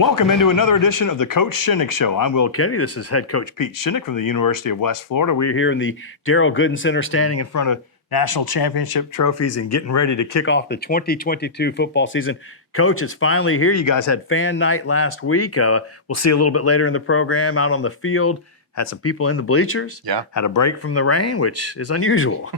Welcome into another edition of the Coach Shinnick Show. I'm Will Kennedy. This is head coach Pete Shinnick from the University of West Florida. We're here in the Darrell Gooden Center standing in front of national championship trophies and getting ready to kick off the 2022 football season. Coach, it's finally here. You guys had fan night last week. We'll see a little bit later in the program out on the field. Had some people in the bleachers. Yeah. Had a break from the rain, which is unusual.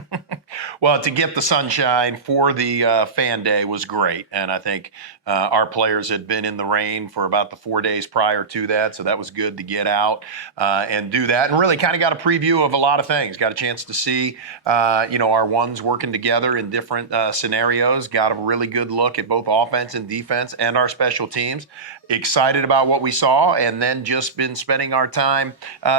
Well, to get the sunshine for the fan day was great. And I think our players had been in the rain for about the 4 days prior to that. So that was good to get out and do that. And really kind of got a preview of a lot of things. Got a chance to see, our ones working together in different scenarios. Got a really good look at both offense and defense and our special teams. Excited about what we saw, and then just been spending our time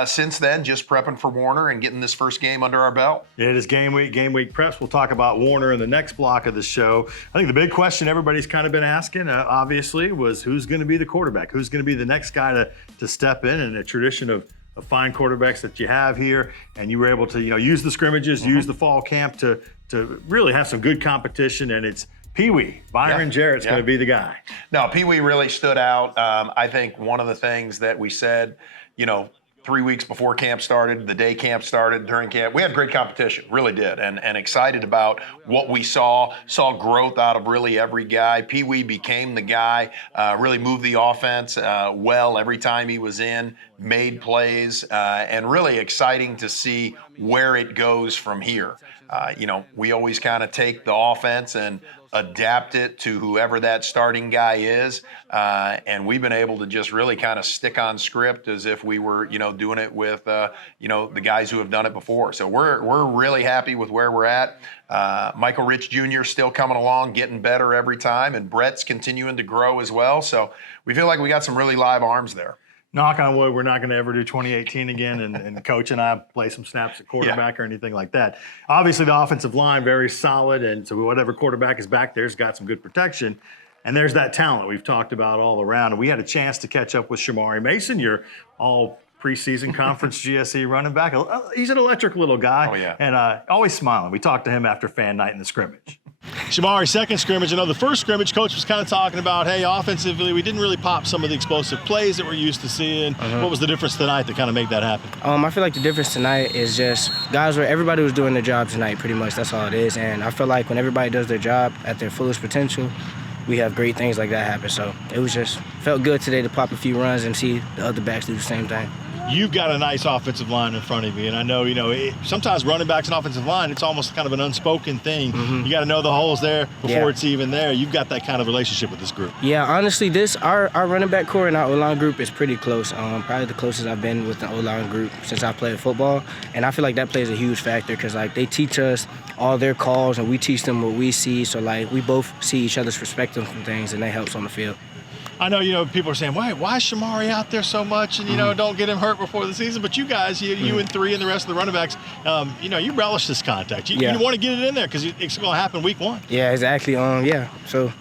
since then just prepping for Warner and getting this first game under our belt. It is game week preps. We'll talk about Warner in the next block of the show. I think the big question everybody's kind of been asking, obviously, was who's going to be the quarterback? Who's going to be the next guy to step in? And a tradition of fine quarterbacks that you have here, and you were able to use the scrimmages, use the fall camp to really have some good competition, and it's Pee-wee, Byron Jarrett's going to be the guy. No, Pee-wee really stood out. I think one of the things that we said, 3 weeks before camp started, the day camp started, during camp, we had great competition, really did, and excited about what we saw growth out of really every guy. Pee-wee became the guy, really moved the offense well every time he was in, made plays, and really exciting to see where it goes from here. We always kind of take the offense and adapt it to whoever that starting guy is, and we've been able to just really kind of stick on script as if we were, doing it with, the guys who have done it before. So we're really happy with where we're at. Michael Rich Jr. still coming along, getting better every time, and Brett's continuing to grow as well. So we feel like we got some really live arms there. Knock on wood, we're not going to ever do 2018 again, and Coach and I play some snaps at quarterback or anything like that. Obviously, the offensive line, very solid, and so whatever quarterback is back there's got some good protection. And there's that talent we've talked about all around. And we had a chance to catch up with Shamari Mason, your all preseason conference GSE running back. He's an electric little guy. Oh, yeah. And always smiling. We talked to him after fan night in the scrimmage. Shamari, second scrimmage. I know the first scrimmage, Coach was kind of talking about, hey, offensively, we didn't really pop some of the explosive plays that we're used to seeing. What was the difference tonight that kind of made that happen? I feel like the difference tonight is just everybody was doing their job tonight, pretty much. That's all it is. And I feel like when everybody does their job at their fullest potential, we have great things like that happen. So it was just felt good today to pop a few runs and see the other backs do the same thing. You've got a nice offensive line in front of you, and I know, sometimes running backs and offensive line, it's almost kind of an unspoken thing. You got to know the holes there before it's even there. You've got that kind of relationship with this group. Yeah, honestly, our running back core and our O-line group is pretty close. Probably the closest I've been with the O-line group since I played football, and I feel like that plays a huge factor because, they teach us all their calls, and we teach them what we see, so, we both see each other's perspective from things, and that helps on the field. I know, people are saying, why is Shamari out there so much and, don't get him hurt before the season. But you guys, you and three and the rest of the running backs, you relish this contact. You want to get it in there because it's going to happen week one. Yeah, exactly. So,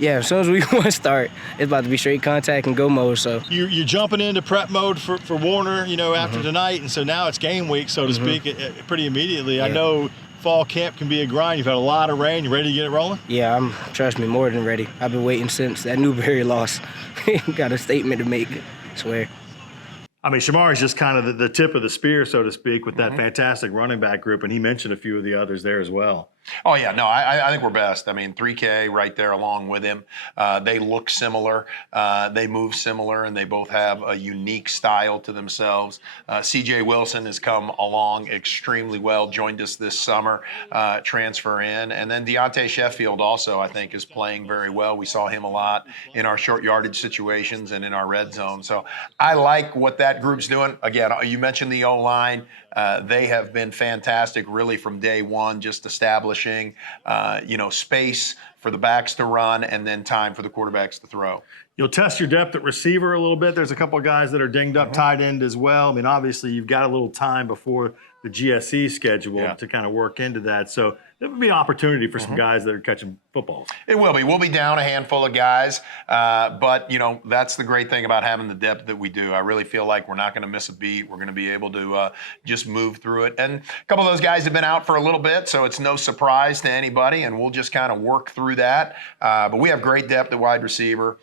as soon as week one start, it's about to be straight contact and go mode. So you're jumping into prep mode for Warner, after tonight. And so now it's game week, so to speak, pretty immediately. Yeah. I know fall camp can be a grind. You've had a lot of rain. You ready to get it rolling? Yeah, trust me, more than ready. I've been waiting since that Newberry loss. Got a statement to make, I swear. I mean, Shamari's just kind of the tip of the spear, so to speak, with that fantastic running back group, and he mentioned a few of the others there as well. Oh, yeah. No, I think we're best. I mean, 3K right there along with him. They look similar. They move similar, and they both have a unique style to themselves. CJ Wilson has come along extremely well, joined us this summer, transfer in. And then Deontay Sheffield also, I think, is playing very well. We saw him a lot in our short yardage situations and in our red zone. So I like what that group's doing. Again, you mentioned the O-line. They have been fantastic really from day one, just establishing, space for the backs to run and then time for the quarterbacks to throw. You'll test your depth at receiver a little bit. There's a couple of guys that are dinged up tight end as well. I mean, obviously, you've got a little time before the GSE schedule to kind of work into that. So there would be an opportunity for some guys that are catching football footballs. It will be. We'll be down a handful of guys, but, that's the great thing about having the depth that we do. I really feel like we're not going to miss a beat. We're going to be able to just move through it. And a couple of those guys have been out for a little bit, so it's no surprise to anybody, and we'll just kind of work through that. But we have great depth at wide receiver.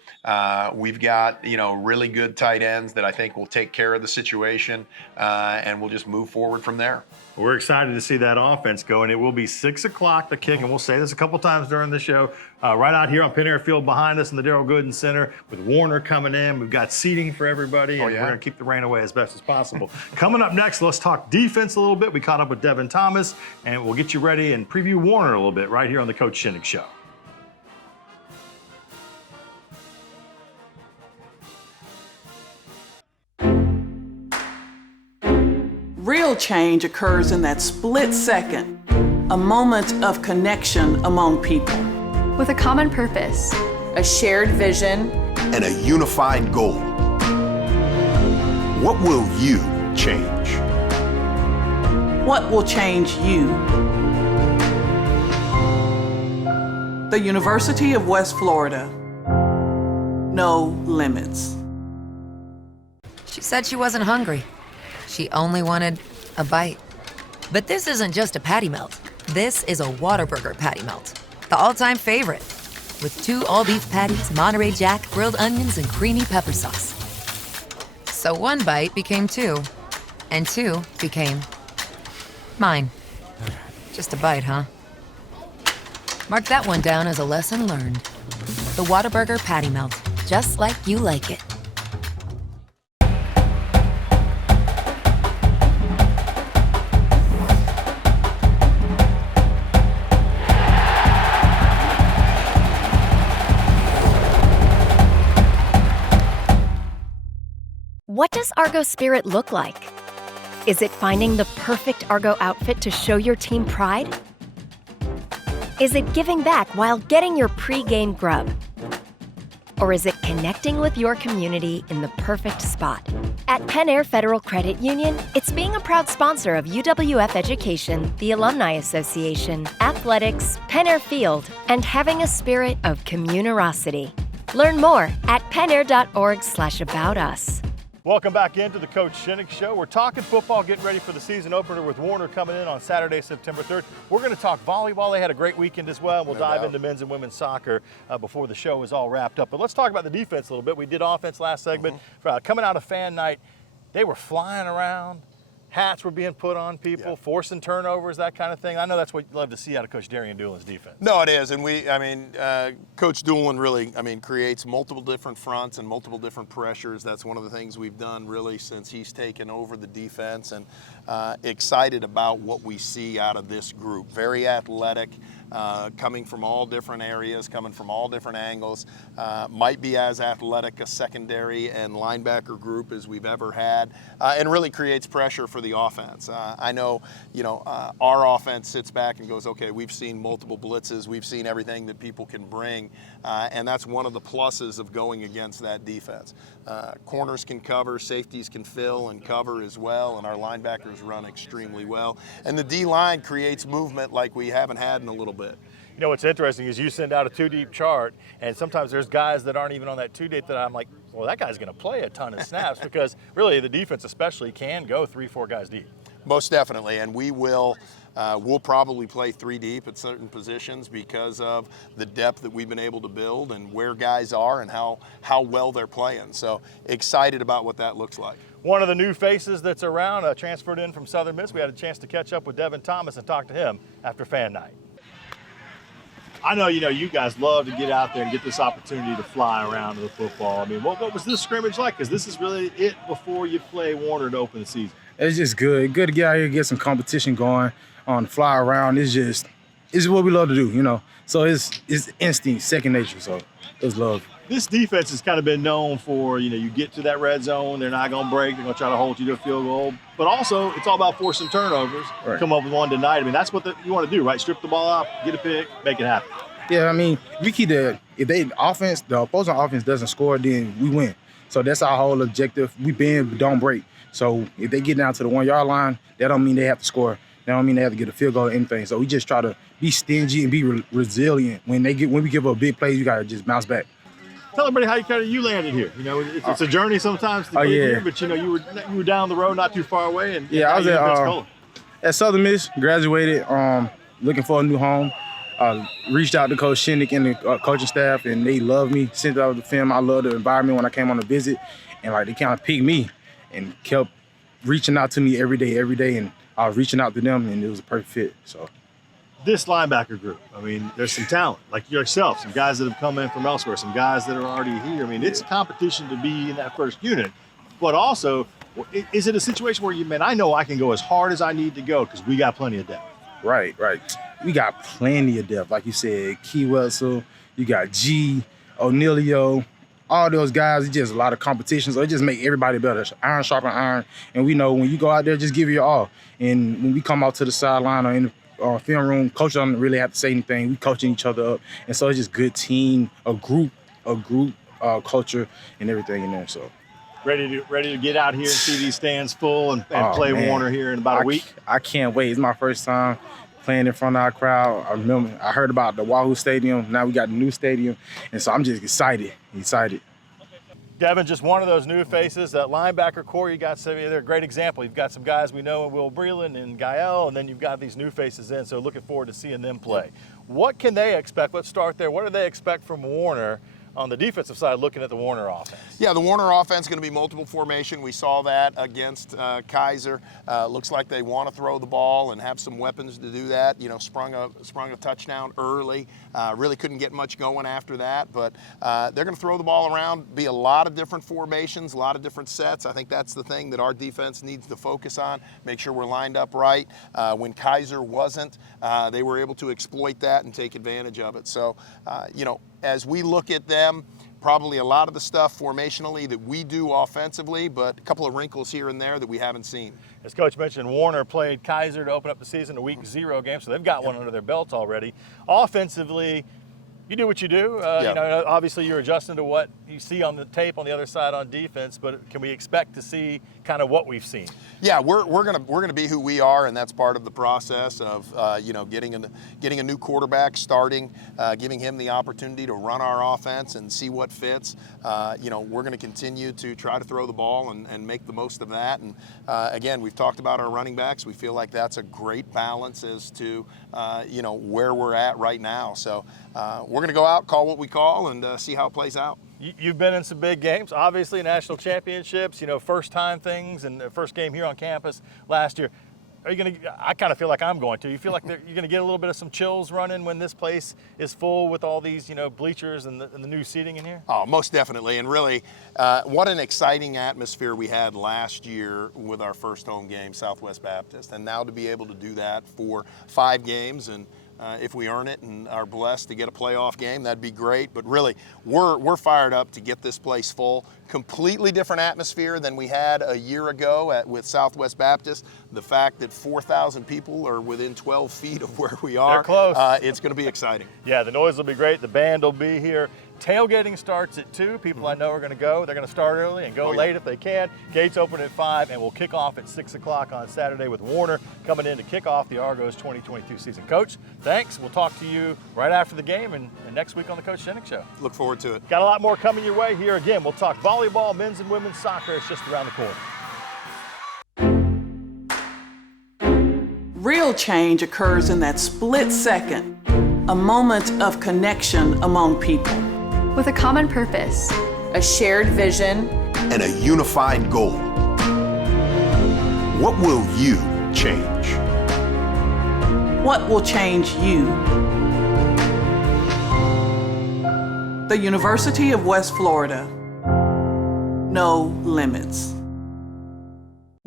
We've got, really good tight ends that I think will take care of the situation, and we'll just move forward from there. We're excited to see that offense go, and it will be 6 o'clock the kick, and we'll say this a couple times during the show. Right out here on Penn Air Field behind us in the Darrell Gooden Center with Warner coming in. We've got seating for everybody, and we're going to keep the rain away as best as possible. Coming up next, let's talk defense a little bit. We caught up with Devin Thomas, and we'll get you ready and preview Warner a little bit right here on the Coach Shinnick Show. Real change occurs in that split second, a moment of connection among people. With a common purpose, a shared vision, and a unified goal. What will you change? What will change you? The University of West Florida. No limits. She said she wasn't hungry. She only wanted a bite. But this isn't just a patty melt. This is a Whataburger patty melt. The all-time favorite. With 2 all-beef patties, Monterey Jack, grilled onions, and creamy pepper sauce. So 1 bite became 2. And 2 became mine. Just a bite, huh? Mark that one down as a lesson learned. The Whataburger patty melt. Just like you like it. What does Argos spirit look like? Is it finding the perfect Argo outfit to show your team pride? Is it giving back while getting your pre-game grub? Or is it connecting with your community in the perfect spot? At Penn Air Federal Credit Union, it's being a proud sponsor of UWF Education, the Alumni Association, athletics, Penn Air Field, and having a spirit of communerosity. Learn more at pennair.org/aboutus. Welcome back into the Coach Shinnick Show. We're talking football, getting ready for the season opener with Warner coming in on Saturday, September 3rd. We're going to talk volleyball. They had a great weekend as well. We'll dive into men's and women's soccer before the show is all wrapped up. But let's talk about the defense a little bit. We did offense last segment. Coming out of fan night, they were flying around. Hats were being put on people, forcing turnovers, that kind of thing. I know that's what you love to see out of Coach Darian Doolin's defense. No, it is. And Coach Doolin really, creates multiple different fronts and multiple different pressures. That's one of the things we've done really since he's taken over the defense, and excited about what we see out of this group. Very athletic, coming from all different areas, coming from all different angles. Might be as athletic a secondary and linebacker group as we've ever had, and really creates pressure for the offense. I know, our offense sits back and goes, okay, we've seen multiple blitzes, we've seen everything that people can bring, and that's one of the pluses of going against that defense. Corners can cover, safeties can fill and cover as well, and our linebackers run extremely well. And the D-line creates movement like we haven't had in a little bit. You know, what's interesting is you send out a 2-deep chart, and sometimes there's guys that aren't even on that 2-deep that I'm like, well, that guy's going to play a ton of snaps because really the defense especially can go 3-4 guys deep. Most definitely, and we will. We'll probably play 3 deep at certain positions because of the depth that we've been able to build and where guys are and how well they're playing. So excited about what that looks like. One of the new faces that's around, transferred in from Southern Miss. We had a chance to catch up with Devin Thomas and talk to him after fan night. I know, you guys love to get out there and get this opportunity to fly around to the football. I mean, what was this scrimmage like? Because this is really it before you play Warner to open the season. It's just good. Good to get out here and get some competition going on, fly around. It's what we love to do, So it's instinct, second nature, so it's love. This defense has kind of been known for, you get to that red zone, they're not going to break, they're going to try to hold you to a field goal. But also, it's all about forcing turnovers, right. Come up with one tonight. I mean, that's what you want to do, right? Strip the ball out, get a pick, make it happen. Yeah, we keep the opposing offense doesn't score, then we win. So that's our whole objective. We bend, but don't break. So if they get down to the 1-yard line, that don't mean they have to score. That don't mean they have to get a field goal or anything. So we just try to be stingy and be resilient. When we give up big plays, you gotta just bounce back. Tell everybody how you landed here. You know, it's a journey sometimes to get here, but you know, you were down the road, not too far away, and I was at Southern Miss, graduated, looking for a new home. Reached out to Coach Shinnick and the coaching staff, and they loved me. Sent out the film. I loved the environment when I came on a visit, and like they kind of picked me and kept reaching out to me every day, and I was reaching out to them, and it was a perfect fit. So. This linebacker group, I mean, there's some talent, like yourself, some guys that have come in from elsewhere, some guys that are already here. I mean, it's a competition to be in that first unit. But also, is it a situation where I know I can go as hard as I need to go because we got plenty of depth? Right. We got plenty of depth. Like you said, Key Wetzel, you got G, O'Neillio, all those guys. It's just a lot of competition, so it just make everybody better. Iron sharpen iron. And we know when you go out there, just give it your all. And when we come out to the sideline or in the film room, coach doesn't really have to say anything. We coaching each other up, and so it's just good team, a group culture, and everything in there. So ready to get out here and see these stands full and play Warner here in about a week. I can't wait. It's my first time playing in front of our crowd. I heard about the Wahoo Stadium. Now we got the new stadium, and so I'm just excited. Devin, just one of those new faces. That linebacker core, you got some, they're a great example. You've got some guys we know, Will Breland and Gael, and then you've got these new faces in, so looking forward to seeing them play. What can they expect? Let's start there. What do they expect from Warner on the defensive side, looking at the Warner offense? Yeah, the Warner offense is going to be multiple formation. We saw that against Kaiser. Looks like they want to throw the ball and have some weapons to do that. You know, sprung a touchdown early. Really couldn't get much going after that, but they're going to throw the ball around, be a lot of different formations, a lot of different sets. I think that's the thing that our defense needs to focus on, make sure we're lined up right. When Kaiser wasn't, they were able to exploit that and take advantage of it. So, you know, as we look at them, probably a lot of the stuff formationally that we do offensively, but a couple of wrinkles here and there that we haven't seen. As Coach mentioned, Warner played Kaiser to open up the season, a week 0 game, so they've got one under their belts already. Offensively, you do what you do. You know, obviously you're adjusting to what you see on the tape on the other side on defense, but can we expect to see kind of what we've seen? Yeah, we're gonna be who we are, and that's part of the process of you know, getting a new quarterback, starting, giving him the opportunity to run our offense and see what fits. You know, we're going to continue to try to throw the ball and make the most of that. And again, we've talked about our running backs. We feel like that's a great balance as to you know, where we're at right now. So we're going to go out, call what we call, and see how it plays out. You've been in some big games, obviously national championships, you know, first time things, and the first game here on campus last year. Are you going to, I kind of feel like I'm going to. You feel like you're going to get a little bit of some chills running when this place is full with all these, you know, bleachers and the new seating in here? Oh, most definitely. And really, what an exciting atmosphere we had last year with our first home game, Southwest Baptist. And now to be able to do that for 5 games, and if we earn it and are blessed to get a playoff game, that'd be great. But really, we're fired up to get this place full. Completely different atmosphere than we had a year ago with Southwest Baptist. The fact that 4,000 people are within 12 feet of where we are. They're close. It's going to be exciting. Yeah, the noise will be great. The band will be here. Tailgating starts at 2. People I know are going to go. They're going to start early and go late if they can. Gates open at 5, and we'll kick off at 6 o'clock on Saturday with Warner coming in to kick off the Argos 2022 season. Coach, thanks. We'll talk to you right after the game and next week on the Coach Shinnick Show. Look forward to it. Got a lot more coming your way here. Again, we'll talk volleyball, men's and women's soccer. It's just around the corner. Real change occurs in that split second, a moment of connection among people. With a common purpose, a shared vision, and a unified goal. What will you change? What will change you? The University of West Florida. No limits.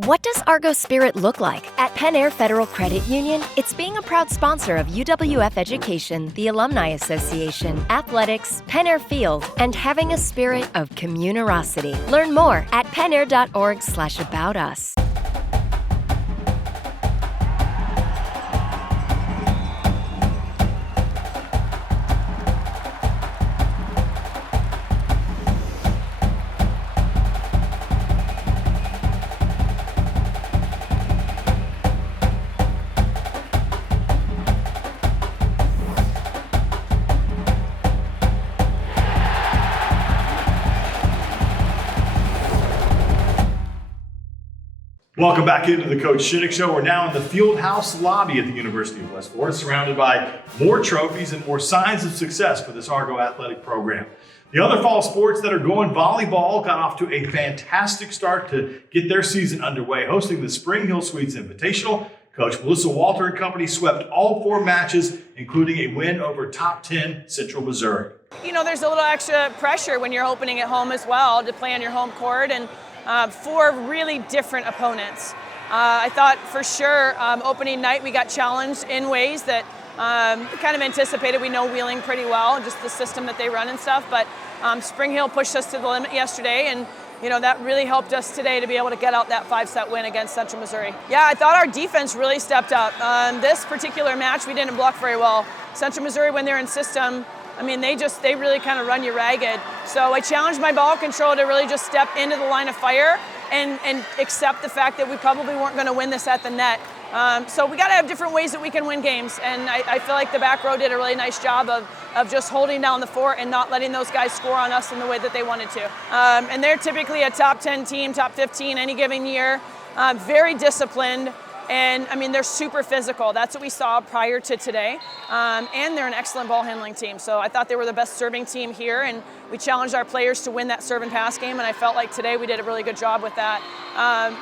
What does Argos Spirit look like? At Penn Air Federal Credit Union, it's being a proud sponsor of UWF Education, the Alumni Association, athletics, Penn Air Field, and having a spirit of communerosity. Learn more at pennair.org/about us. Welcome back into the Coach Shinnick Show. We're now in the field house lobby at the University of West Florida, surrounded by more trophies and more signs of success for this Argo athletic program. The other fall sports that are going, volleyball got off to a fantastic start to get their season underway, hosting the Spring Hill Suites Invitational. Coach Melissa Walter and company swept all 4 matches, including a win over top 10 Central Missouri. You know, there's a little extra pressure when you're opening at home as well to play on your home court, and 4 really different opponents. I thought for sure opening night we got challenged in ways that kind of anticipated. We know Wheeling pretty well, just the system that they run and stuff, but Spring Hill pushed us to the limit yesterday, and you know, that really helped us today to be able to get out that 5-set win against Central Missouri. Yeah, I thought our defense really stepped up. This particular match, we didn't block very well. Central Missouri, when they're in system, I mean, they really kind of run you ragged. So I challenged my ball control to really just step into the line of fire and accept the fact that we probably weren't going to win this at the net. So we got to have different ways that we can win games, and I feel like the back row did a really nice job of just holding down the fort and not letting those guys score on us in the way that they wanted to. And they're typically a top 10 team, top 15 any given year, very disciplined, and I mean, they're super physical. That's what we saw prior to today, and they're an excellent ball handling team. So I thought they were the best serving team here, and we challenged our players to win that serve and pass game, and I felt like today we did a really good job with that.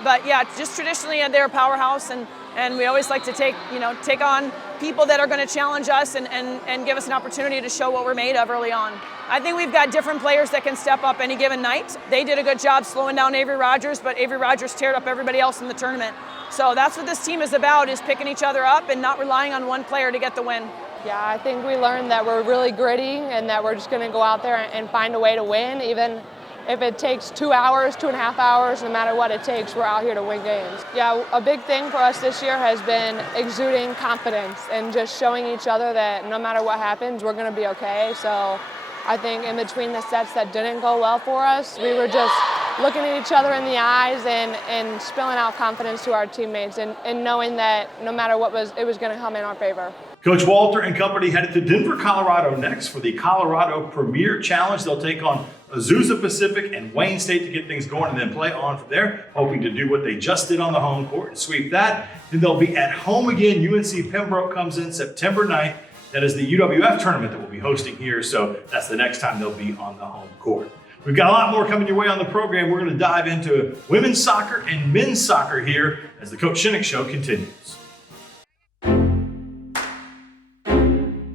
But yeah, just traditionally they're a powerhouse, and we always like to take on people that are going to challenge us and give us an opportunity to show what we're made of early on. I think we've got different players that can step up any given night. They did a good job slowing down Avery Rogers, but Avery Rogers teared up everybody else in the tournament. So that's what this team is about, is picking each other up and not relying on one player to get the win. Yeah, I think we learned that we're really gritty and that we're just going to go out there and find a way to win, even if it takes 2 hours, 2.5 hours, no matter what it takes, we're out here to win games. Yeah, a big thing for us this year has been exuding confidence and just showing each other that no matter what happens, we're going to be okay. So I think in between the sets that didn't go well for us, we were just looking at each other in the eyes and spilling out confidence to our teammates and knowing that no matter what it was going to come in our favor. Coach Walter and company headed to Denver, Colorado next for the Colorado Premier Challenge. They'll take on Azusa Pacific and Wayne State to get things going and then play on from there, hoping to do what they just did on the home court and sweep that. Then they'll be at home again. UNC Pembroke comes in September 9th. That is the UWF tournament that we'll be hosting here, so that's the next time they'll be on the home court. We've got a lot more coming your way on the program. We're going to dive into women's soccer and men's soccer here as the Coach Shinnick Show continues.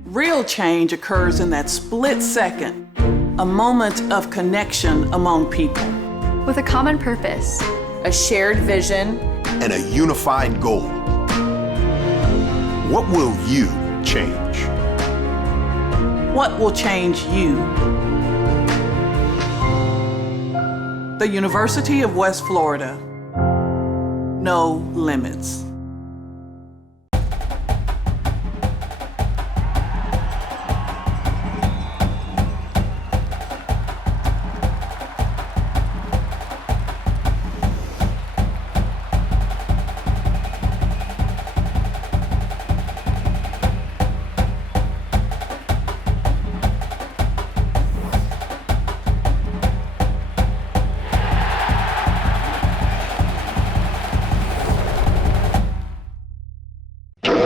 Real change occurs in that split second, a moment of connection among people. With a common purpose, a shared vision, and a unified goal. What will you change? What will change you? The University of West Florida. No limits.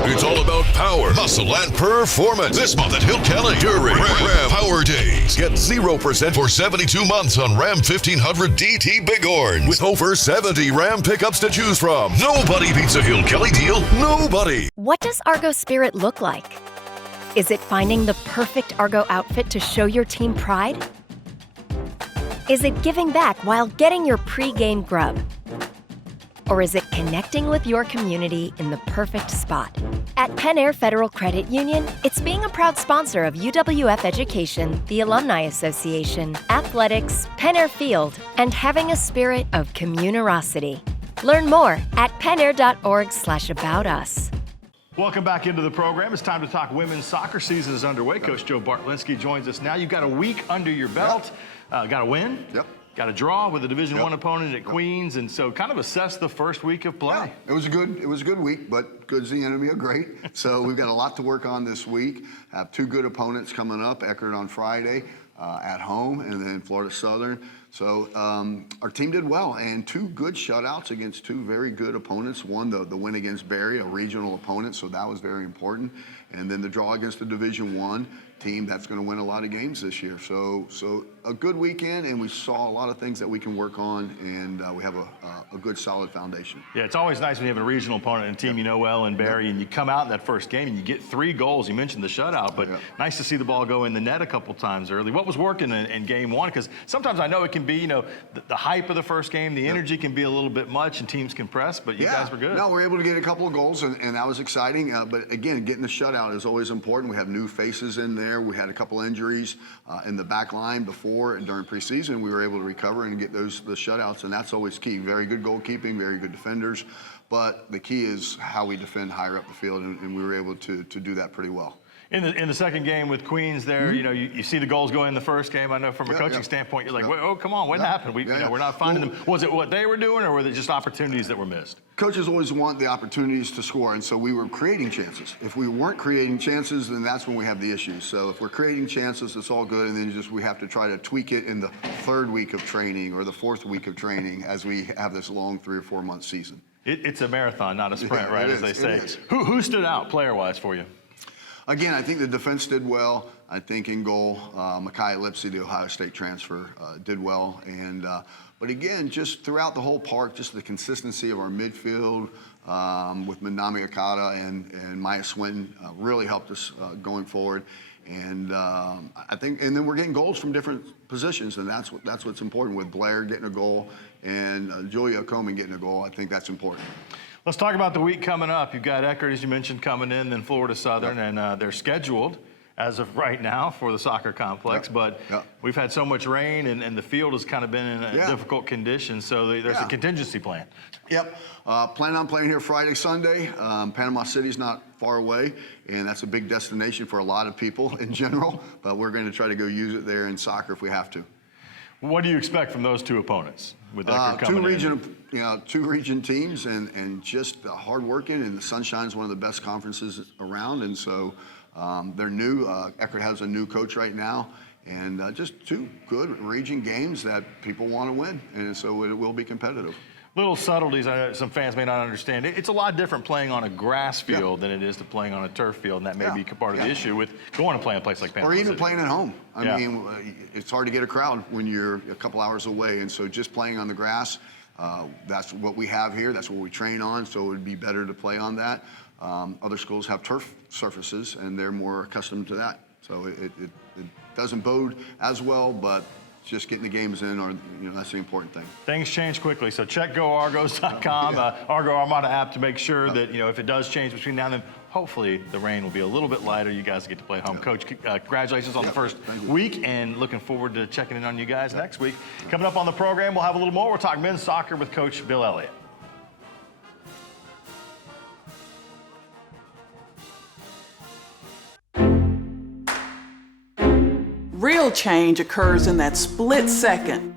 It's all about power, hustle, and performance. This month at Hill Kelly during Ram Power Days. Get 0% for 72 months on Ram 1500 DT Bighorn. With over 70 Ram pickups to choose from. Nobody beats a Hill Kelly deal. Nobody. What does Argo Spirit look like? Is it finding the perfect Argo outfit to show your team pride? Is it giving back while getting your pre-game grub? Or is it connecting with your community in the perfect spot? At Penn Air Federal Credit Union, it's being a proud sponsor of UWF Education, the Alumni Association, athletics, Penn Air Field, and having a spirit of communerosity. Learn more at pennair.org/aboutus. Welcome back into the program. It's time to talk women's soccer. Season is underway. Coach Joe Bartolinski joins us now. You've got a week under your belt. Got a win. Yep. Got a draw with a Division I opponent at Queens, and so kind of assess the first week of play. Yeah, it was a good week, but good's the enemy of great. So we've got a lot to work on this week. Have two good opponents coming up, Eckerd on Friday at home, and then Florida Southern. So our team did well, and 2 good shutouts against 2 very good opponents. One, the win against Barry, a regional opponent, so that was very important. And then the draw against the Division I team that's going to win a lot of games this year. So a good weekend, and we saw a lot of things that we can work on, and we have a good, solid foundation. Yeah, it's always nice when you have a regional opponent and a team you know well in Barry, and you come out in that first game and you get 3 goals. You mentioned the shutout, but nice to see the ball go in the net a couple times early. What was working in game 1? Because sometimes I know it can be, the hype of the first game, the energy can be a little bit much, and teams can press, but you guys were good. No, we were able to get a couple of goals, and that was exciting. But again, getting the shutout is always important. We have new faces in there. We had a couple injuries in the back line before and during preseason. We were able to recover and get the shutouts, and that's always key. Very good goalkeeping, very good defenders, but the key is how we defend higher up the field, and we were able to do that pretty well. In the second game with Queens there, you see the goals go in the first game. I know from a coaching standpoint, you're like, oh, come on, what happened? We're not finding them. Was it what they were doing, or were they just opportunities that were missed? Coaches always want the opportunities to score, and so we were creating chances. If we weren't creating chances, then that's when we have the issues. So if we're creating chances, it's all good, and then we have to try to tweak it in the 3rd week of training or the 4th week of training as we have this long 3 or 4 month season. It's a marathon, not a sprint, right, as they say. It is. Who stood out player-wise for you? Again, I think the defense did well. I think in goal, Micaiah Lipsy, the Ohio State transfer, did well. And but again, just throughout the whole park, just the consistency of our midfield with Minami Okada and Maya Swinton really helped us going forward. And I think, and then we're getting goals from different positions, and that's what's important with Blair getting a goal and Julia Coleman getting a goal. I think that's important. Let's talk about the week coming up. You've got Eckerd, as you mentioned, coming in, then Florida Southern, and they're scheduled as of right now for the soccer complex. But we've had so much rain, and the field has kind of been in a difficult condition, so there's a contingency plan. Yep. Plan on playing here Friday, Sunday. Panama City's not far away, and that's a big destination for a lot of people in general, but we're going to try to go use it there in soccer if we have to. What do you expect from those 2 opponents with Eckerd coming in? Two region teams, and just hard working, and the Sunshine's one of the best conferences around, and so they're new. Eckerd has a new coach right now, and just 2 good region games that people want to win, and so it will be competitive. Little subtleties I know some fans may not understand. It's a lot different playing on a grass field than it is to playing on a turf field, and that may be part of the issue with going to play in a place like Panama Or even City. playing at home. I mean, it's hard to get a crowd when you're a couple hours away, and so just playing on the grass, that's what we have here. That's what we train on, so it would be better to play on that. Other schools have turf surfaces, and they're more accustomed to that. So it doesn't bode as well, but just getting the games in, or that's the important thing. Things change quickly, so check GoArgos.com, Argo Armada app, to make sure that if it does change between now and then, hopefully the rain will be a little bit lighter. You guys get to play home. Coach, congratulations on the first week, and looking forward to checking in on you guys next week. Coming up on the program, we'll have a little more. We'll talk men's soccer with Coach Bill Elliott. Real change occurs in that split second,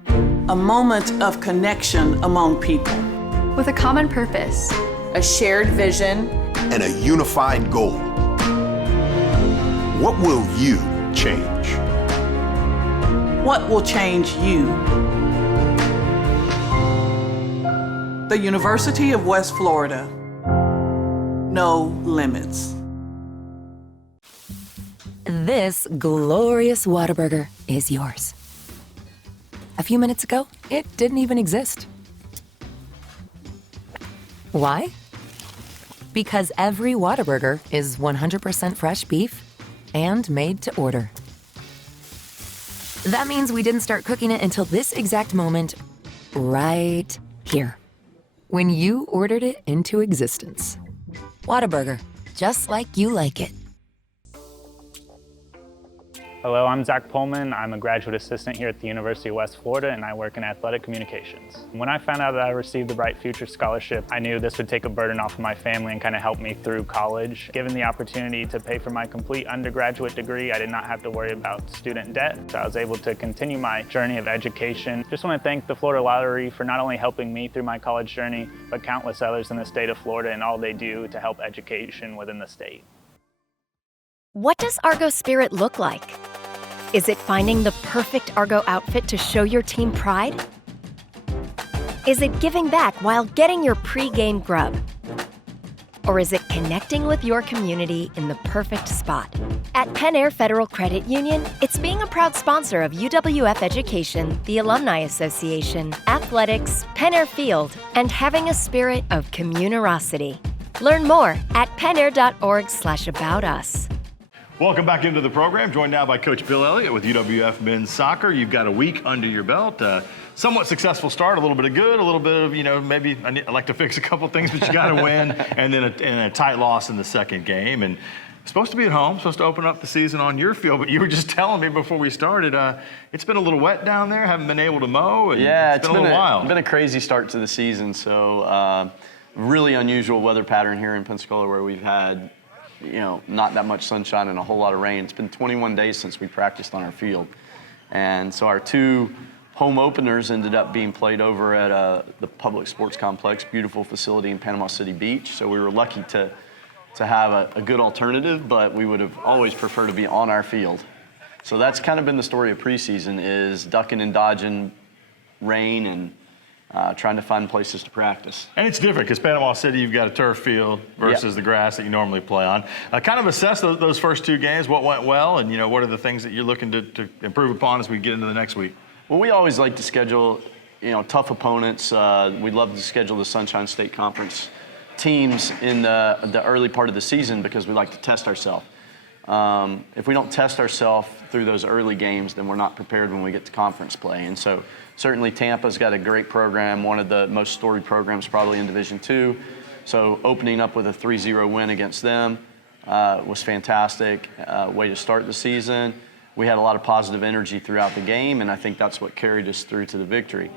a moment of connection among people. With a common purpose, a shared vision, and a unified goal. What will you change? What will change you? The University of West Florida. No limits. This glorious Whataburger is yours. A few minutes ago, it didn't even exist. Why? Because every Whataburger is 100% fresh beef and made to order. That means we didn't start cooking it until this exact moment, right here, when you ordered it into existence. Whataburger, just like you like it. Hello, I'm Zach Pullman. I'm a graduate assistant here at the University of West Florida, and I work in athletic communications. When I found out that I received the Bright Future Scholarship, I knew this would take a burden off of my family and kind of help me through college. Given the opportunity to pay for my complete undergraduate degree, I did not have to worry about student debt, so I was able to continue my journey of education. Just want to thank the Florida Lottery for not only helping me through my college journey, but countless others in the state of Florida and all they do to help education within the state. What does Argos Spirit look like? Is it finding the perfect Argo outfit to show your team pride? Is it giving back while getting your pre-game grub? Or is it connecting with your community in the perfect spot? At Penn Air Federal Credit Union, it's being a proud sponsor of UWF Education, the Alumni Association, athletics, Penn Air Field, and having a spirit of communerosity. Learn more at pennair.org/aboutus. Welcome back into the program. Joined now by Coach Bill Elliott with UWF Men's Soccer. You've got a week under your belt. Somewhat successful start, a little bit of good, a little bit of, maybe I'd like to fix a couple things, but you got to win. And then a tight loss in the second game. And supposed to be at home, supposed to open up the season on your field, but you were just telling me before we started, it's been a little wet down there, haven't been able to mow, and it's been a little wild. It's been a crazy start to the season, so really unusual weather pattern here in Pensacola where we've had not that much sunshine and a whole lot of rain. It's been 21 days since we practiced on our field. And so our two home openers ended up being played over at the public sports complex, beautiful facility in Panama City Beach. So we were lucky to have a good alternative, but we would have always preferred to be on our field. So that's kind of been the story of preseason, is ducking and dodging rain and trying to find places to practice. And it's different because Panama City, you've got a turf field versus the grass that you normally play on. Kind of assess those first two games, what went well, and what are the things that you're looking to improve upon as we get into the next week? Well, we always like to schedule, tough opponents. We'd love to schedule the Sunshine State Conference teams in the early part of the season because we like to test ourselves. If we don't test ourselves through those early games, then we're not prepared when we get to conference play. And so certainly Tampa's got a great program, one of the most storied programs probably in Division II. So opening up with a 3-0 win against them was fantastic. Way to start the season. We had a lot of positive energy throughout the game, and I think that's what carried us through to the victory.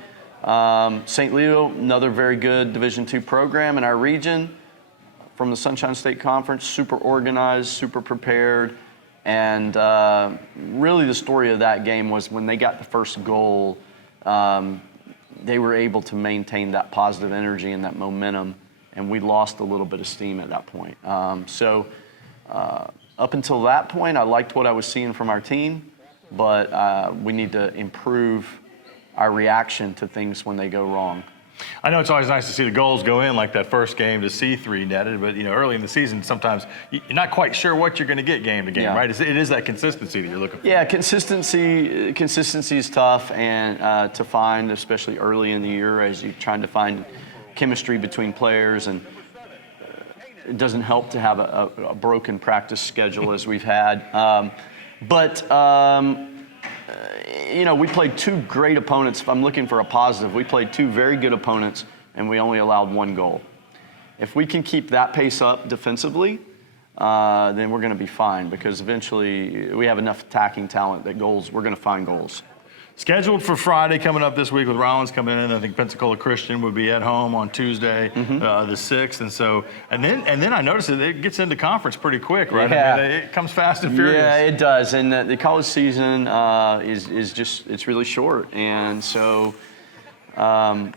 St. Leo, another very good Division II program in our region. From the Sunshine State Conference, super organized, super prepared, and really the story of that game was when they got the first goal, they were able to maintain that positive energy and that momentum, and we lost a little bit of steam at that point. So up until that point, I liked what I was seeing from our team, but we need to improve our reaction to things when they go wrong. I know it's always nice to see the goals go in, like that first game to see 3 netted, but early in the season, sometimes you're not quite sure what you're going to get game to game, right? It is that consistency that you're looking for. Yeah, consistency is tough and to find, especially early in the year as you're trying to find chemistry between players, and it doesn't help to have a broken practice schedule as we've had. We played 2 great opponents. If I'm looking for a positive, we played 2 very good opponents, and we only allowed 1 goal. If we can keep that pace up defensively, then we're going to be fine because eventually we have enough attacking talent that we're going to find goals. Scheduled for Friday coming up this week with Rollins coming in. I think Pensacola Christian would be at home on Tuesday, the 6th. And then I noticed that it gets into conference pretty quick, right? Yeah. I mean, it comes fast and furious. Yeah, it does. And the college season is just, it's really short. And so, as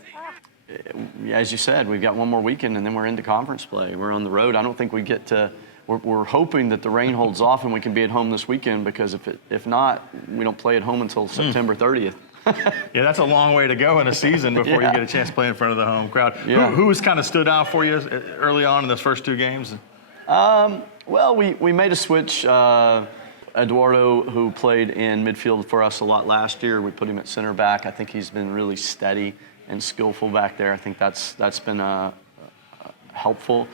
you said, we've got one more weekend and then we're into conference play. We're on the road. I don't think we get to, we're hoping that the rain holds off and we can be at home this weekend, because if not, we don't play at home until September 30th. Yeah, that's a long way to go in a season before you get a chance to play in front of the home crowd. Yeah. Who has kind of stood out for you early on in those first 2 games? Well, we made a switch. Eduardo, who played in midfield for us a lot last year, we put him at center back. I think he's been really steady and skillful back there. I think that's been helpful.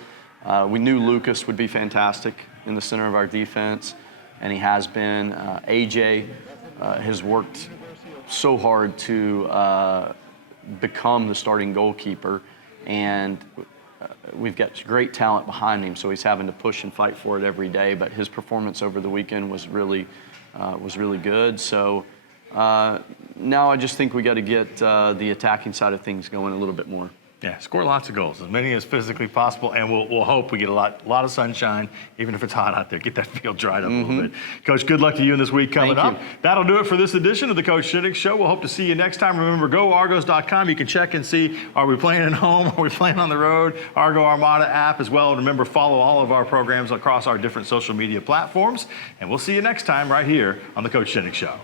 We knew Lucas would be fantastic in the center of our defense, and he has been. AJ has worked so hard to become the starting goalkeeper, and we've got great talent behind him, so he's having to push and fight for it every day. But his performance over the weekend was really good. So now I just think we got to get the attacking side of things going a little bit more. Yeah, score lots of goals, as many as physically possible, and we'll hope we get a lot of sunshine, even if it's hot out there. Get that field dried up a little bit. Coach, good luck to you in this week coming up. That'll do it for this edition of the Coach Shinnick Show. We'll hope to see you next time. Remember, goargos.com. You can check and see, are we playing at home? Are we playing on the road? Argo Armada app as well. And remember, follow all of our programs across our different social media platforms. And we'll see you next time right here on the Coach Shinnick Show.